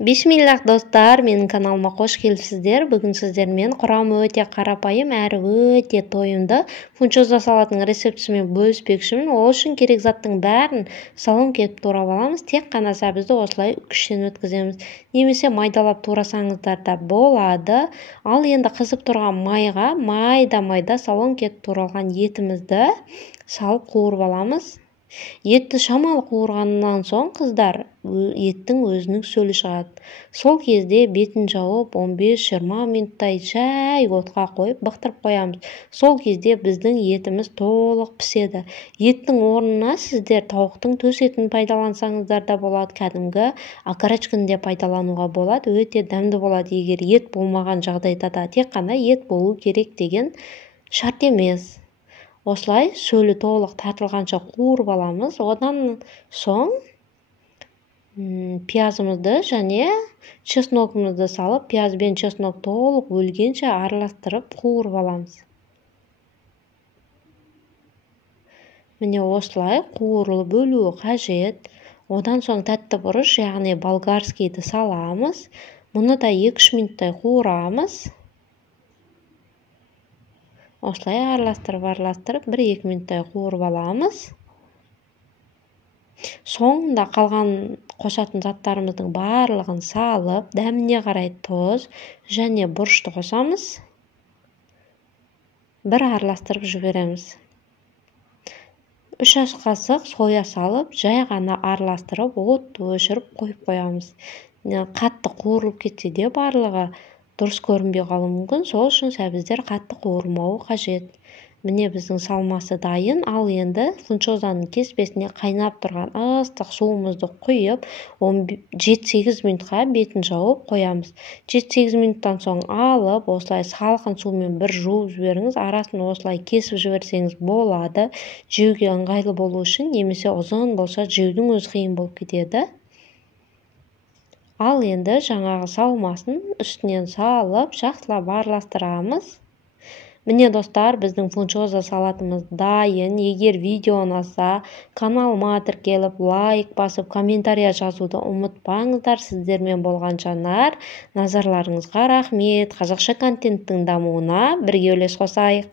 Бисмиллах достар, менің каналыма қош келіпсіздер. Бүгін сіздермен құрамы өте қарапайым әрі өте тойымды фунчоза салатының рецептісімен бөліспекшімін. Ол үшін керек заттың бәрін салон кетіп турап аламыз. Тек қана сәбізді осылай күштен өткіземіз. Немесе майдалап турасаңыздар да болады. Ал енді қызып тұрған майға майда салон кетіп туралған етімізді салып қуырып аламыз. Етті шамалы қуырғаннан соң қыздар еттің өзінің сөлі шығады. Сол кезде бетін жауып 15-20 минуттай жай отқа қойып бықтырып қоямыз. Сол кезде біздің етіміз толық піседі. Еттің орнына сіздер тауықтың төс етін пайдалансаңыздар да болады, кәдімгі окорочканы де пайдалануға болады. Өте дәмді болады, егер ет болмаған жағдайда да. Тек қана ет болу керек деген шарт емес. Осылай сөлі толық тартылғанша қуырып аламыз. Одан соң пиязымызды және чесногымызды салып, пияз бен чеснок толық өлгенше араластырып қуырып аламыз. Міне осылай қуырылып өлуі қажет. Одан соң тәтті бұрыш, яғни болгарскийді саламыз. Мұны да 2-3 минуттай қуырамыз. Осылай араластырып 1-2 минуттай қуырып аламыз. Соңында қалған қосатын заттарымыздың барлығын салып, дәміне қарай тұз және бұрышты қосамыз. Бір араластырып жібереміз. 3 ас қасық соя салып, жай ғана араластырып, отты өшіріп қойып қоямыз. Қатты қуырылып кетсе де барлығы дұрыс көрінбей қалуы мүмкін, сол үшін сәбіздер қатты қуырылмауы қажет. Міне біздің салмасы дайын. Ал енді фунчозаның кеспесіне қайнап тұрған ыстық суымызды құйып, 7-8 минутқа бетін жауып қоямыз. 7-8 минуттан соң алып, осылай салқын сумен бір жуып жіберіңіз. Арасын осылай кесіп жіберсеңіз болады. Жеуге ыңғайлы болу үшін, немесе ұзын болса жеудің өзі қиын болып кетеді. Ал енді жаңағы салмасын үстінен салып, жақсылап араластырамыз. Міне достар, біздің фунчоза салатымыз дайын. Егер видео ұнаса, каналыма тіркеліп, лайк басып, комментария жазуды ұмытпаңыздар. Сіздермен болған жанар. Назарларыңызға рахмет. Қазақша контенттің дамуына бірге үлес қосайық.